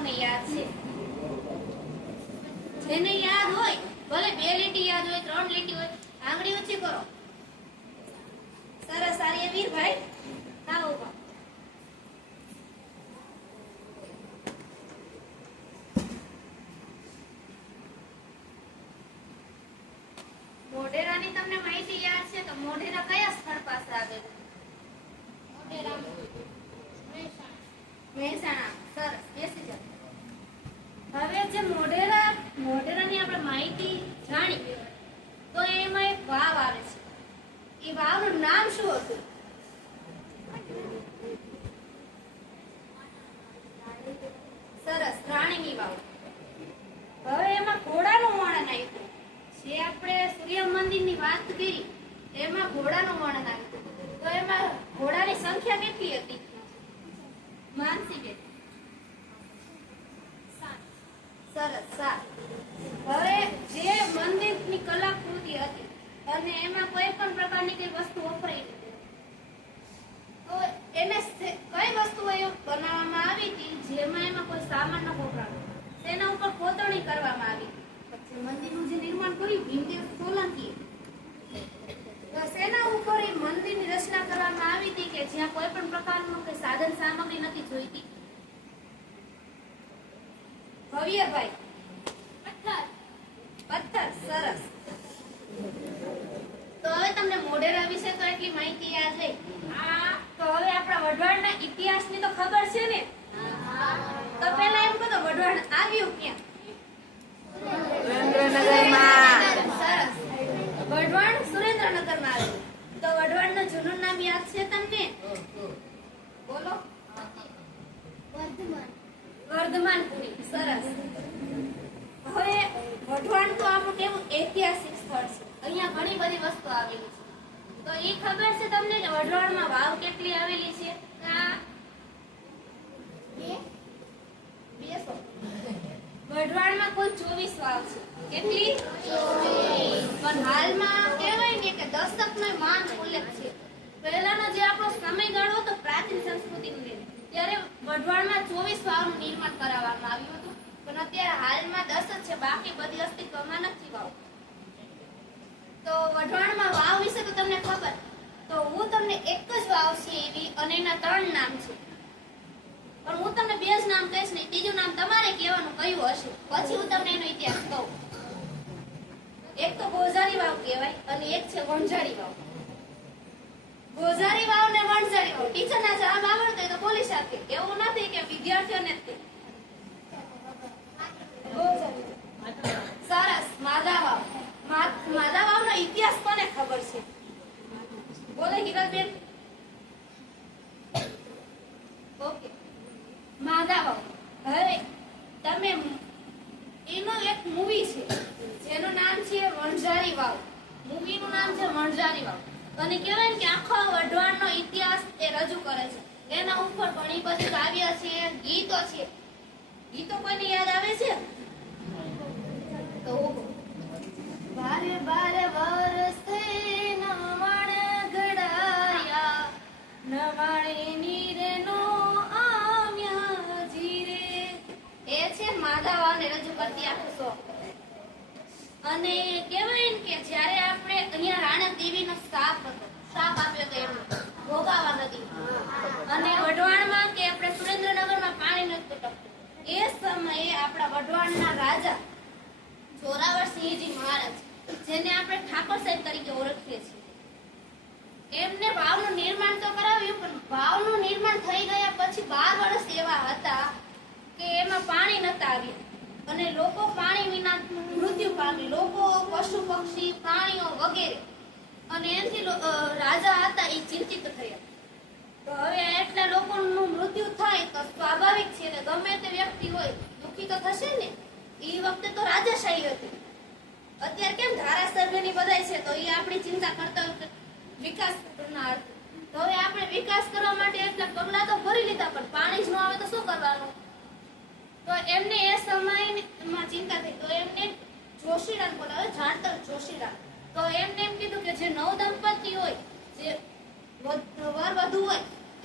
લોકોને યાદ છે? જેને યાદ હોય, ભલે 2 લીટી યાદ હોય, 3 લીટી હોય, આંગળી ઊંચી કરો. સરસ, વીરભાઈ આવો ઉભા. મોઢેરાની તમને માહિતી યાદ છે તો મોઢેરા કયા સ્થળ પાસે આવેલું? મહેસાણા. સરસ, બેસી જાઓ. હવે જે મોઢેરાની આપણે માહિતી જાણી તો એમાં એક વાવ આવે છે. એ વાવનું નામ શું હતું? સરસ, રાણીની વાવ. હવે એમાં ઘોડાનું વર્ણન આવ્યું. જે આપણે સૂર્ય મંદિરની વાત કરી એમાં ઘોડાનું વર્ણન આવ્યું. તો એમાં ઘોડાની સંખ્યા કેટલી હતી? માનસીબેન? સરસ, 7. હવે જે મંદિરની કલાકૃતિ હતી અને એમાં કોઈ પણ પ્રકારની કઈ વસ્તુ વપરાઈ નથી, તો એને કઈ વસ્તુ બનાવવામાં આવી હતી જેમાં એમાં કોઈ સામાન ન વપરાયો? તેના ઉપર કોતરણી કરવામાં આવી. પછી મંદિરનું જે નિર્માણ કર્યું ભીમદેવ સોલંકીએ, તો તેના ઉપર એ મંદિરની રચના કરવામાં આવી હતી કે જ્યાં કોઈ પણ પ્રકારનું કઈ સાધન સામગ્રી નથી જોઈતી. ભવ્યભાઈ? પથ્થર. સરસ. તો હવે તમને મોઢેરા વિશે તો એટલી માહિતી યાદ રહી. તો હવે આપણા વઢવાણના ઇતિહાસની તો ખબર છે ને? તો પહેલા એમ કહો, વઢવાણ આવ્યું ક્યાં? સુરેન્દ્રનગરમાં. સરસ, વઢવાણ સુરેન્દ્રનગરમાં આવ્યું. તો વઢવાણનું જૂનું નામ યાદ છે તમને? બોલો. વર્ધમાનપુરી. સરસ. હવે વઢવાણ તો આપણું કેવું ઐતિહાસિક સ્થળ છે. અહીંયા ઘણી બધી વસ્તુ આવેલી છે. તો એ ખબર છે તમને કે વઢવાણમાં વાવ કેટલી આવેલી છે? વઢવાણમાં કુલ 24 વાવ છે. કેટલી? 24. પણ હાલમાં કહેવાય ને કે દશકનો માન ઉલ્લેખ છે. પહેલાનો જે આપણો સમયગાળો હતો પ્રાચીન સંસ્કૃતિનો, ત્યારે વઢવાણમાં 24 વાવનું નિર્માણ કરાવવામાં આવ્યું હતું. પણ અત્યારે હાલમાં 10 જ છે, બાકી બધી અસ્તિત્વમાં નથી વાવ. તો વઢવાણમાં વાવ વિશે તો તમને ખબર. તો હું તમને એક જ વાવ છે એવી અને એના 3 નામ છે. પણ હું તમને 2 જ નામ કહીશ ને, ત્રીજું નામ તમારે કહેવાનું કયું હશે, પછી હું તમને એનો ઇતિહાસ કહું. એક તો ગોઝારી વાવ કહેવાય અને એક છે વણઝારી વાવ. ગોઝારી વાવ ને વણઝારી વાવ ટીચરના જવાબ આવડતો હોય તો બોલી શકે. એવું નથી કે વિદ્યાર્થીઓને જ. સરસ, માધા વાવ. માધા વાવનો ઇતિહાસ કોને ખબર છે? બોલે હિરલબેન. ઓકે, માધા વાવ. હવે તમે એનો એક મૂવી છે જેનું નામ છે વણઝારી વાવ. મૂવીનું નામ છે વણઝારી વાવ. અને કહેવાય કે આખો વઢવાણનો ઇતિહાસ એ રજૂ કરે છે. એના ઉપર ઘણી બધી કાવ્ય છે, ગીતો છે. ગીતો કોઈને યાદ આવે છે? તો બારે બારે વરસે નવાણ ઘડાયા, નવાણે નીરનો આવ્યા જીરે. એ છે માધા વાવને રજૂ કરતી આખું સોંગ. અને કહેવાય ને કે જ્યારે આપણે અહીંયા રાણક દેવીનો શાપ આપ્યો હતો એમને ભોગાવા નદી, અને વઢવાણમાં કે આપણે સુરેન્દ્રનગરમાં પાણી નતું ટકતું, એ સમયે આપણા વઢવાણના રાજા જોરાવરસિંહજી મહારાજ, જેને આપણે ઠાકોર સાહેબ તરીકે ઓળખીએ છીએ, એમને વાવનું નિર્માણ તો કરાવ્યું. પણ વાવનું નિર્માણ થઈ ગયા પછી 12 વર્ષ એવા હતા કે એમાં પાણી નતા આવ્યા અને લોકો પાણી વિના મૃત્યુ પામ્યા. લોકો, પશુ પક્ષી, પ્રાણીઓ વગેરે. અને એનાથી રાજા હતા એ ચિંતિત થયા. તો હવે એટલા લોકોનું મૃત્યુ થાય તો સ્વાભાવિક છે ને, ગમે તે વ્યક્તિ હોય દુઃખી તો થશે ને. એ વખતે તો રાજાશાહી હતી. અત્યારે કેમ ધારાસભ્યની બધાય છે, તો એ આપણી ચિંતા કરતા હોય વિકાસ કરનાર. તો હવે આપણે વિકાસ કરવા માટે એટલા પગલા તો ભરી લીધા, પણ પાણી જ ન આવે તો શું કરવાનું? તો એમને એ સમયમાં ચિંતા થઈ. તો એમને જોશીરામ બોલાવે, જાણતર જોશીરામ. તો એમને એમ કીધું કે જે નવ દંપતી હોય, જે વર વધુ હોય,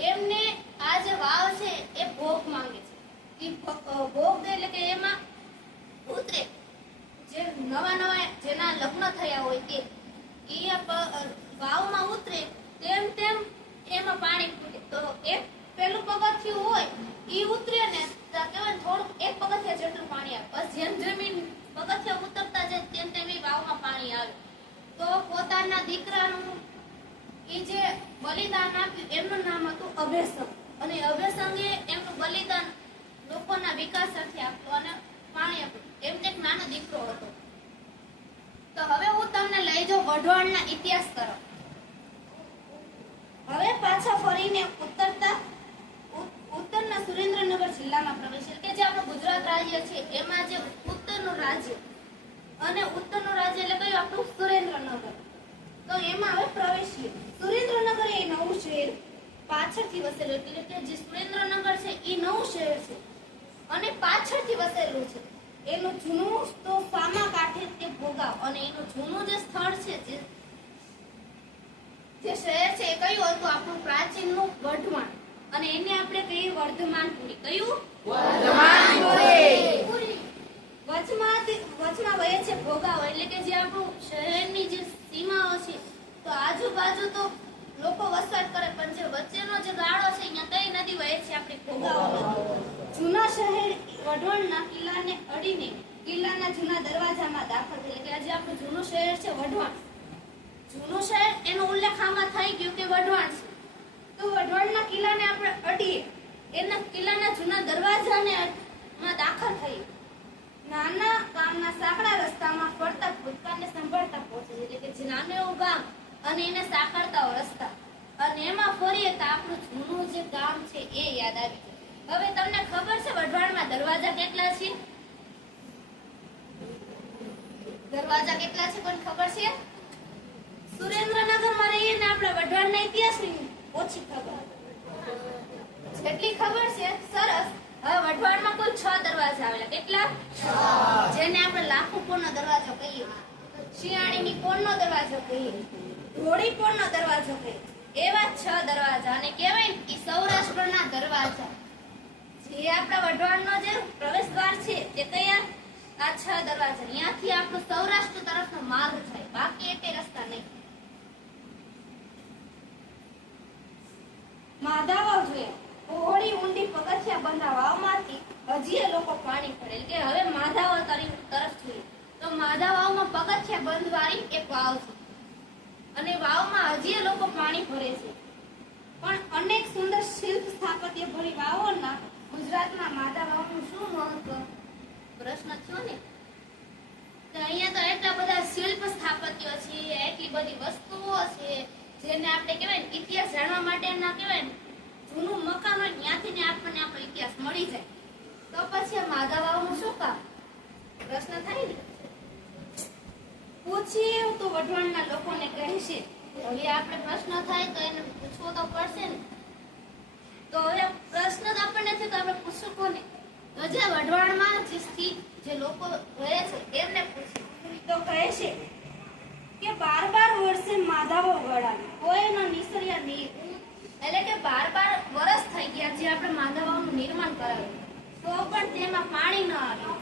એમને આ જે વાવ છે એ ભોગ માંગે છે. ભોગ દે એટલે કે એમાં ઉતરે. જે નવા જેના લગ્ન થયા હોય તે ઈ વાવમાં ઉતરે તેમ તેમ એમાં પાણી ફૂટે. તો એક પેલું પગથિયું હોય ઈ ઉતરે ને તો કેવાય થોડું એક પગથિયા જેટલું પાણી આવે. બસ જેમ જમીન પગથિયા ઉતરતા જાય તેમ તેમ ઈ વાવમાં પાણી આવે. તો પોતાના દીકરાનું ઈ જે બલિદાન આપ્યું એમનું નામ હતું અભેસંગ. અને અભેસંગે એમનું બલિદાન લોકોના વિકાસ અર્થે આપ્યું અને પાણી આપ્યું. એમને એક નાનો દીકરો હતો. તો હવે હું તમને લઈ જાઉં વઢવાણના ઇતિહાસ તરફ. હવે પાછા ફરીને ઉત્તરના સુરેન્દ્રનગર જિલ્લામાં પ્રવેશીએ કે જે આપણું ગુજરાત રાજ્ય છે એમાં જે ઉત્તરનું રાજ્ય અને ઉત્તરનું રાજ્ય એટલે કયું આપણું સુરેન્દ્રનગર. તો એમાં હવે પ્રવેશીએ. સુરેન્દ્રનગર એ નવું શહેર પાછળથી વસેલું એટલે કે જે સુરેન્દ્રનગર છે એ નવું શહેર છે અને પાછળથી વસેલું છે. એનું જૂનું તો સામા કાંઠે તે ભોગાવ અને એનું જૂનું જે સ્થળ છે જે શહેર છે એ કયું હતું આપણું પ્રાચીનનું વઢવાણ. અને એને આપણે કહીએ વર્ધમાનપુરી. કયું? વર્ધમાનપુરી. વચમાં વહે છે ભોગાવ એટલે કે જે આપણું શહેરની જે સીમાઓ છે તો આજુબાજુ તો લોકો વસવાટ કરે પણ જે વચ્ચેનો જે ગાળો છે અહીંયા કઈ નદી વહે છે આપણી ભોગાવ. જૂના શહેર વઢવાણના કિલ્લાને અડીને કિલ્લાના જૂના દરવાજામાં દાખલ થયેલ એટલે કે આજે આપણું જૂનું શહેર છે વઢવાણ. જૂનું શહેર એનો ઉલ્લેખ આમાં થઈ ગયો કે વઢવાણ છે. તો વઢવાણના કિલ્લાને આપણે અડીએ એના કિલ્લાના જૂના દરવાજાને માં દાખલ થઈ નાના ગામના સાંકડા રસ્તામાં ફરતા ભૂતકાળને સંભાળતા પહોંચે એટલે કે જે નાનું એવું ગામ અને એને સાંકળતા રસ્તા અને એમાં ફરીએ તો આપણું જૂનું જે ગામ છે એ યાદ આવી જાય. હવે તમને ખબર છે વઢવાણમાં દરવાજા કેટલા છે? દરવાજા કેટલા છે કોઈને ખબર છે? સુરેન્દ્રનગરમાં રહીએ ને આપણે વઢવાણના ઇતિહાસની ઓછી ખબર. જેટલી ખબર છે સરસ. હવે વઢવાણમાં કુલ 6 દરવાજા આવેલા. કેટલા? 6. જેને આપણે લાખો પોળનો દરવાજો કહીએ, શિયાળીની પોળનો દરવાજો કહીએ, ધોળી પોળનો દરવાજો કહીએ. એવા 6 દરવાજા અને કહેવાય ને કે સૌરાષ્ટ્રના દરવાજા. જે આપણા વઢવાણનો જે પ્રવેશ દ્વાર છે તે કયા? આ 6 દરવાજા. અહીંયાથી આપણું સૌરાષ્ટ્ર તરફનો માર્ગ થાય. બાકી એકે રસ્તા નહીં. માધાવાવ જોઈએ. પહોળી ઊંડી પગથિયા બંધા વાવમાંથી હજી લોકો પાણી ભરે કે હવે માધાવાવ તરફ જોઈએ. તો માધાવાવમાં પગથિયા બંધ વાળી એક વાવ છે અને વાવમાં હજી લોકો પાણી ભરે છે. પણ અનેક સુંદર શિલ્પ સ્થાપત્ય ભરી વાવોના ગુજરાતમાં માધાવાવનું શું મહત્વ? પ્રશ્ન થયો ને. તો અહીંયા તો એટલા બધા શિલ્પ સ્થાપત્યો છે, એટલી બધી વસ્તુઓ છે જેને આપણે કહેવાય ને ઇતિહાસ જાણવા માટે ના કહેવાય ને જૂનું મકાન હોય ત્યાંથી ને આપણને આપણો ઇતિહાસ મળી જાય. તો પછી આ માધાવાવનું શું કામ? પ્રશ્ન થાય ને. પૂછીએ તો વઢવાણના લોકોને કહેશે. હવે આપણે પ્રશ્ન થાય તો એને પૂછવો તો પડશે ને. તો હવે પ્રશ્ન તો આપણને છે તો આપણે પૂછશું કોને? તો જે વઢવાણમાં જે સ્થિત જે લોકો રહે છે એમને પૂછીએ તો કહેશે કે 12 વર્ષે માધાવાવ ગળાવી કોઈનો નિસર્યા નહીં. એટલે કે 12 વર્ષ થઈ ગયા જે આપણે માધાવાવનું નિર્માણ કરાવ્યું તો પણ તેમાં પાણી ન આવ્યું.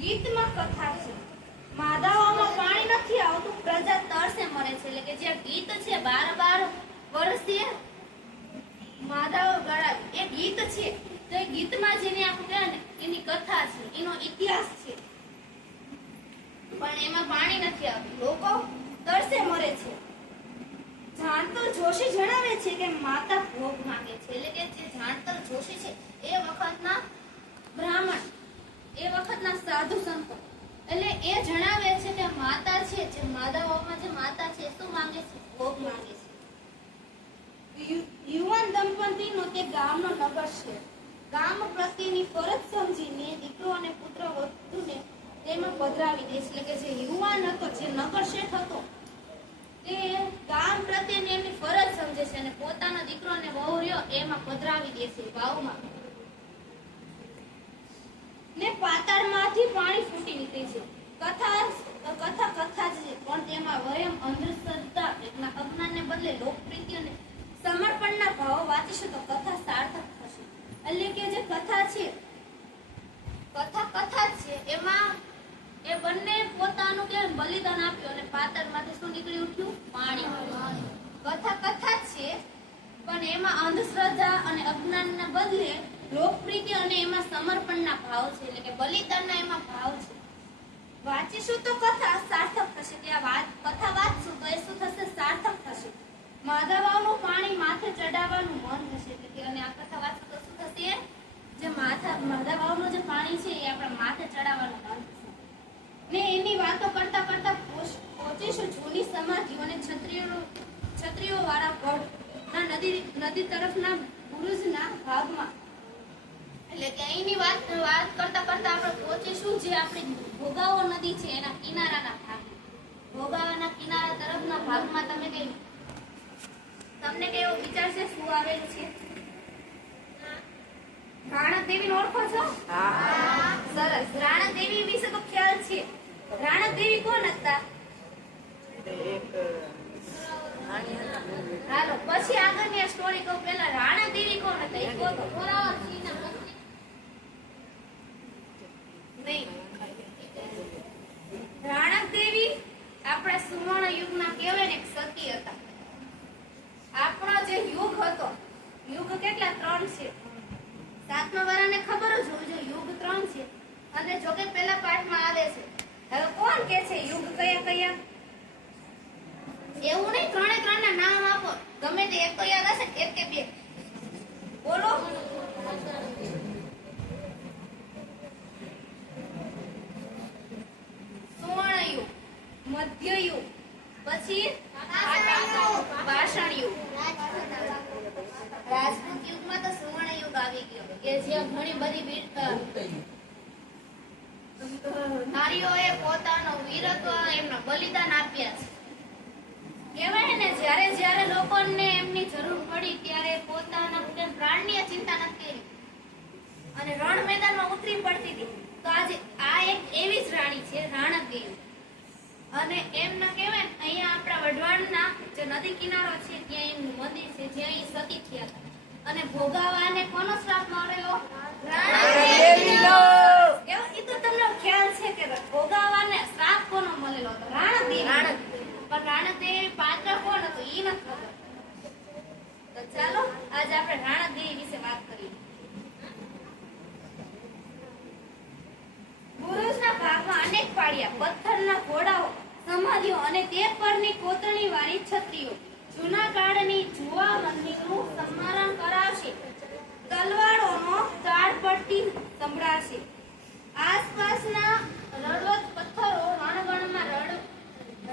ગીતમાં કથા છે માધાવાવમાં પાણી નથી આવતું, પ્રજા તરસે મરે છે. એટલે કે જે ગીત છે 12 વર્ષે માધાવાવ ગળાવી એ ગીત છે. તો એ ગીતમાં જેને આપણે કહેવાય ને એની કથા છે, એનો ઇતિહાસ છે. પણ એમાં પાણી નથી આવતું, લોકો તરસે મરે છે. જાણતર જોશી જણાવે છે કે માતા ભોગ માંગે છે. એટલે કે જે જાણતર જોશી છે એ વખતના બ્રાહ્મણ, એ વખતના સાધુ સંતો એટલે એ જણાવે છે કે માતા છે જે માધાવાવમાં જે માતા છે શું માંગે છે? ભોગ માંગે છે. યુવાન દંપતીનો તે ગામનો નગર છે. ગામ પ્રત્યેની ફરજ સમજીને દીકરો અને પુત્ર વધુને તેમાં પધરાવી દે છે. એટલે કે જે યુવાન હતો, જે નગર શેઠ હતો તે ગામ પ્રત્યેની એમની ફરજ સમજે છે અને પોતાનો દીકરો અને વહુ રહ્યો એમાં પધરાવી દે છે વાવમાં. ને પાતાળમાંથી પાણી ફૂટી નીકળે છે. કથા જ છે પણ તેમાં વયમ, અંધશ્રદ્ધા, અજ્ઞાનને બદલે લોકપ્રીતિ અને સમર્પણના ભાવો વાંચીશું તો કથા સાર્થક થશે. એટલે કે જે કથા છે, કથા જ છે, એમાં એ બંને પોતાનું કે બલિદાન આપ્યું અને પાતળમાંથી શું નીકળી ઉઠ્યું? પાણી. કથા જ છે, પણ એમાં અંધશ્રદ્ધા અને અજ્ઞાનના બદલે લોકપ્રિય અને એમાં સમર્પણના ભાવ છે, એટલે કે બલિદાનના એમાં ભાવ છે. વાંચીશું તો કથા સાર્થક થશે, કે આ કથા વાંચશું તો એ શું થશે? સાર્થક થશે. માધવનું પાણી માથે ચડાવવાનું મન થશે, એટલે અને આ કથા વાંચશું તો શું થશે? જે માધવનું જે પાણી છે એ આપણા માથે ચડાવવાનું મન થશે. ને એની વાતો કરતા કરતા પહોંચીશું જૂની સમાધિઓ અને છત્રીઓ વાળા ગઢ નદી તરફના બુરુજના ભાગમાં. એટલે કે અહીંની વાત કરતા કરતા આપણે પહોંચીશું જે આપણી ભોગાવો નદી છે એના કિનારાના ભાગ. ભોગાવાના કિનારા તરફના ભાગમાં તમને કેવો વિચાર છે? શું આવેલું છે? રાણક દેવીને ઓળખો છો? સરસ. રાણક દેવી વિશે તો ખ્યાલ છે. રાણક દેવી કોણ હતા? હાલો પછી આગળની સ્ટોરી કહું. પહેલા રાણક દેવી કોણ હતા એ કહો તો. નહીં, રાણક દેવી આપણા સુવર્ણ યુગના કહેવાય ને સતી હતા. આપણો જે યુગ હતો, યુગ કેટલા? 3 છે. 7મા વાળાને ખબર જ હોવી જોઈએ યુગ 3 છે. અને જોકે પહેલા પાઠમાં આવે છે. હવે કોણ કે છે યુગ કયા કયા? એવું નહીં, 3 ના નામ આપો. ગમે તે એક તો યાદ હશે, એક કે બે બોલો. સુવર્ણ યુગ, મધ્ય યુગ, પછી પાષાણ યુગ. રાજપૂત યુગમાં તો સુવર્ણ યુગ આવી ગયો કે જ્યાં ઘણી બધી નારીઓએ પોતાનો વીરત્વ એમના બલિદાન આપ્યા છે. કહેવાય ને જ્યારે જ્યારે લોકોને એમની જરૂર પડી ત્યારે પોતાના પ્રાણની ચિંતા નથી કરી અને રણ મેદાનમાં ઉતરી પડતી હતી. તો આજે આ એક એવી જ રાણી છે, રાણક દેવી. અને એમના કહેવાય અહીંયા આપણા વઢવાણના જે નદી કિનારો છે ત્યાં એમનું મંદિર છે જ્યાં એ સતી થયા હતા. અને ભોગાવાને કોનો શ્રાપ મળેલો? રાણક દેવીનો. એ તો તમને ખ્યાલ છે કે ભોગાવાને શ્રાપ કોનો મળેલો હતો? રાણક દેવી. પણ રાણક દેવી પાત્ર કોણ હતું એ નથી ખબર. તો ચાલો આજે આપણે રાણક દેવી વિશે વાત કરીએ. બુરુજના ભાગમાં અનેક પાળિયા, પથ્થરના ઘોડાઓ, સમાધિઓ અને તે પરની કોતરણી વાળી છત્રીઓ. જૂના કાળની જુવા મંદિરનું સ્મરણ કરાવશે. તલવારોનો તાડપટ્ટી સંભળાશે. આસપાસના રડવત પથ્થરો રણગણમાં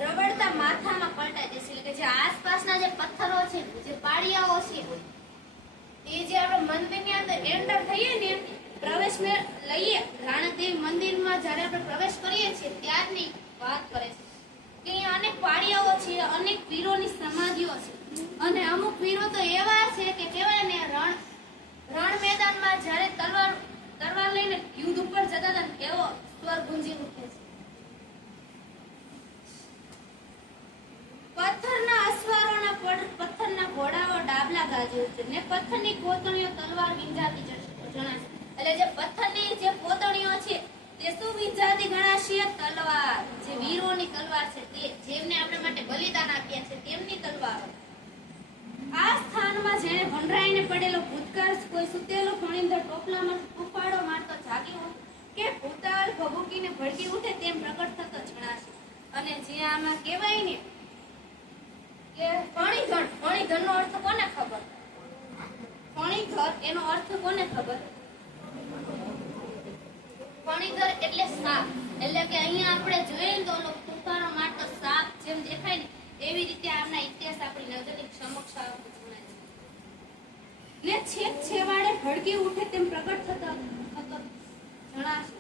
રવડતા માથામાં પલટાઈ જશે. એટલે કે જે આસપાસના જે પથ્થરો છે, જે પાળિયાઓ છે, એ જે આપણે મંદિરની અંદર એન્ટર થઈએ ને, પ્રવેશ લઈએ, રાણક દેવી મંદિરમાં જ્યારે આપણે પ્રવેશ કરીએ છીએ ત્યારની વાત કરે છે કે અહીંયા અનેક પાળિયાઓ છે, અનેક વીરોની સમાધિઓ છે. અને અમુક વીરો તો એવા છે કે કહેવાય ને રણ મેદાનમાં જ્યારે તલવાર લઈને યુદ્ધ ઉપર જતા હતા એવો સ્વર ગુંજી ઉઠે છે. પથ્થરના અસવારોના પથ્થરના ઘોડાઓ ડાબલા ગાજે છે ને પથ્થરની કોતણીઓ તલવાર વિંજાતી જણાશે. એટલે જે પથ્થરની જે કોતણીઓ છે તે શું વિંજાતી ગણાશે? તલવાર. જે વીરોની તલવાર છે તે જેમને આપણા માટે બલિદાન આપ્યા છે તેમની તલવારો. આ સ્થાનમાં જેણે ભંડરાઈને પડેલો ભૂતકાળ, કોઈ સુતેલો ફણીંદર ટોપલામાં ઉપાડો મારતો જાગી હોય કે ભૂતાળ ભભૂકીને ભડકી ઉઠે તેમ પ્રગટ થતો જણાશે. અને જે આમાં કહેવાય ને કે ફણીધરનો અર્થ કોને ખબર? ફણીધર એનો અર્થ કોને ખબર? ફણીધર એટલે સાપ. એટલે કે અહીંયા આપણે જોઈએ તો ફૂંકારો મારતો સાપ જેમ દેખાય ને એવી રીતે આમના ઇતિહાસ આપણી નજરની સમક્ષ આવતો જણાય છે. ને છેક છેવાડે ભડકી ઉઠે તેમ પ્રગટ થતો જણાશે.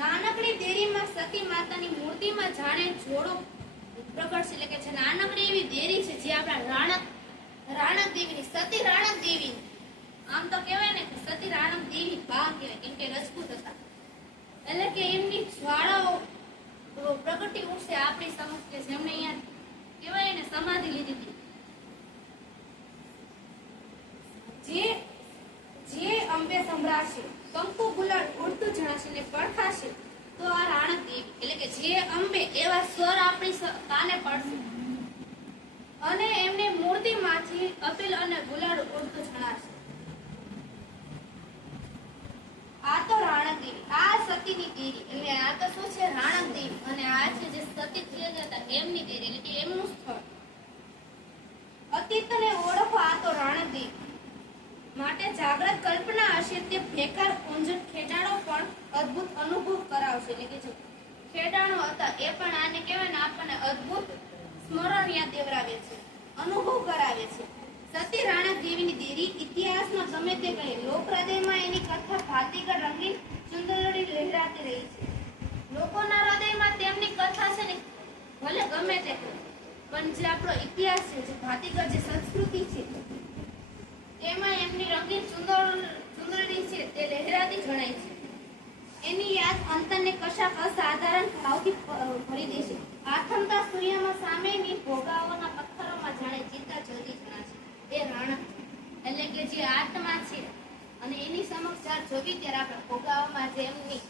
નાનકડી દેરીમાં સતી માતાની મૂર્તિમાં જાણે જોડો પ્રગટ છે. એટલે કે છે નાનકડી એવી દેરી છે જે આપણા રાણક દેવીની, સતી રાણક દેવી. આમ તો કહેવાય ને કે સતી રાણક દેવી બા કહેવાય કેમ કે રજપૂત હતા. એટલે કે એમની જ્વાળાઓ પ્રગટી ઉઠશે આપણી સમક્ષ કે જેમને અહીંયા કહેવાય ને સમાધિ લીધી હતી. જે થશે ને પડખાશે તો આ રાણક દેવી એટલે કે જે અંબે એવા સ્વર આપણી કાને પડશે અને એમને મૂર્તિમાંથી અપીલ અને ગુલાલ ઉડતું જણાશે. આ તો રાણક દેવી, આ સતીની દેવી એટલે આ તો શું છે રાણક દેવી અને આ છે જે સતી થઈ હતા એમની દેવી એટલે કે એમનું સ્થળ. અતીતને ઓળખો આ તો રાણક દેવી માટે જાગ્રત કલ્પના હશે તે બેકાર ઊંઝટ ખેડાણો પણ અદ્ભુત અનુભવ કરાવશે એટલે કે જો ખેડાણો હતા એ પણ આને કહેવાય ને આપણને અદ્ભુત સ્મરણ યાદ દેવરાવે છે, અનુભવ કરાવે છે. સતી રાણક દેવીની દેરી ઇતિહાસમાં ગમે તે કહે લોક હૃદયમાં એની કથા ભાતીગળ રંગીન ચુંદડી લહેરાતી રહી છે. લોકોના હૃદયમાં તેમની કથા છે ને ભલે ગમે તે કહે પણ જે આપણો ઇતિહાસ છે જે ભાતીગળ જે સંસ્કૃતિ છે એમાં એમની રંગીન ચુંદડી છે તે લહેરાતી જણાય છે. એની યાદ અંતરને કશાક અસાધારણ ભાવથી ભરી દેશે. આથમતા સૂર્યમાં સામેની ભોગાઓના પથ્થરોમાં જાણે ચિત્તા જલ્દી જણાશે. એ રાણક એટલે કે જે આત્મા છે અને એની સમક્ષ જ્યારે જોવી ત્યારે આપણે ભોગાઓમાં જે એમની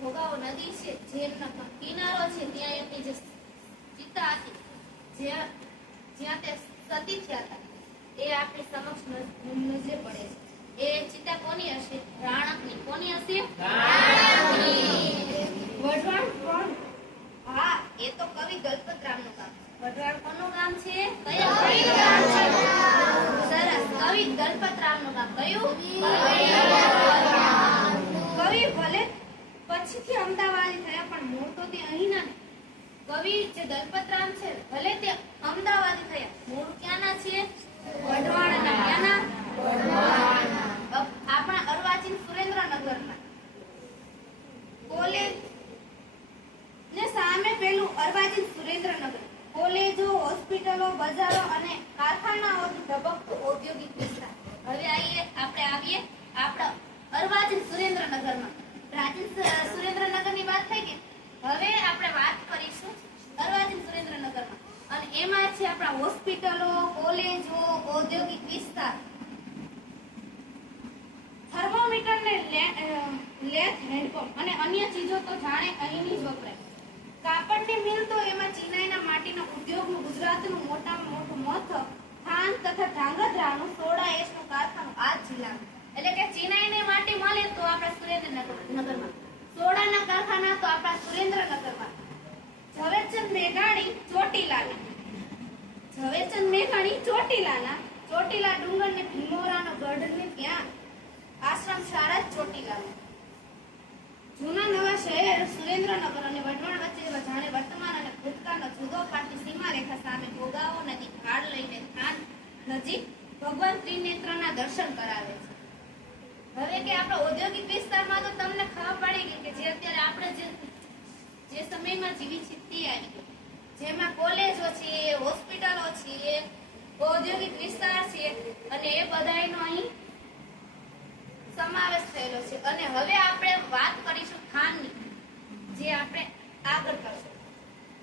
ભોગાઓ નદી છે જેમનો કિનારો છે ત્યાં એમની જે ચિત્તા હતી જ્યાં તે સતી થયા હતા એ આપણી સમક્ષ નજરે પડે છે. એ ચિત્તા કોની હશે? રાણકની. કોની હશે? રાણકની. વઢવાણ કોણ? હા, એ તો કવિ દલપતરામનું કામ. વઢવાણ કોનું કામ છે? કયા કવિનું કામ છે? સરસ, કવિ દલપતરામનું કામ. કયું? કવિ ભલે પછીથી અમદાવાદી થયા પણ મૂળ તો તે અહીંના ને. કવિ જે દલપતરામ છે ભલે તે અમદાવાદી થયા મૂળ ક્યાંના છે? વઢવાણના. ક્યાંના? આપણા અર્વાચીન સુરેન્દ્રનગરના. કોલેજ ને સામે પેલું અર્વાચીન સુરેન્દ્રનગર. કોલેજો, હોસ્પિટલો, બજારો અને કારખાનાઓથી ધબકતો ઔદ્યોગિક વિસ્તાર. હવે આપણે આવીએ આપણા અર્વાચીન સુરેન્દ્રનગરમાં. પ્રાચીન સુરેન્દ્રનગરની વાત થઈ કે હવે આપણે વાત કરીશું અર્વાચીન સુરેન્દ્રનગરમાં અને એમાં છે આપણા હોસ્પિટલો, કોલેજો, ઔદ્યોગિક વિસ્તાર. થર્મોમીટર ને લેથ હેન્ડપંપ અને અન્ય ચીજો તો જાણે અહીંની જ વપરાય. કાપડની મિલ તો એમાં ચિનાઈના માટીના ઉદ્યોગનું ગુજરાતનું મોટામાં મોટું મથક થાન તથા ધાંગધ્રાનું સોડા એશનું કારખાનું આ જ જિલ્લામાં. એટલે કે ચિનાઈની માટી મળે તો આપણા સુરેન્દ્રનગરમાં, સોડાના કારખાના તો આપણા સુરેન્દ્રનગરમાં. ઝવેરચંદ મેઘાણી ચોટીલાના ચોટીલા ડુંગર ને ભીમોરાનો ગઢ ને ત્યાં આશ્રમ શાળા ચોટીલાનો. જૂના નવા શહેર સુરેન્દ્રનગર અને વઢવાણ વચ્ચે જાણે વર્તમાન અને ભૂતકાળનો જુદો પાડતી સીમા રેખા સામે ભોગાવો નદી ઘાટ લઈને થાન નજીક ભગવાન ત્રિનેત્રના દર્શન કરાવે છે. હવે કે આપણા ઔદ્યોગિક વિસ્તારમાં તો તમને ખબર પડી ગઈ કે જે અત્યારે આપણે જે સમયમાં જીવી છે તે આવી ગઈ. જેમાં કોલેજો છે, હોસ્પિટલો છે, ઔદ્યોગિક વિસ્તાર છે અને એ બધાયનો અહીં સમાવેશ થયેલો છે. અને હવે આપણે વાત કરીશું થાનની, જે આપણે આગળ કરશું.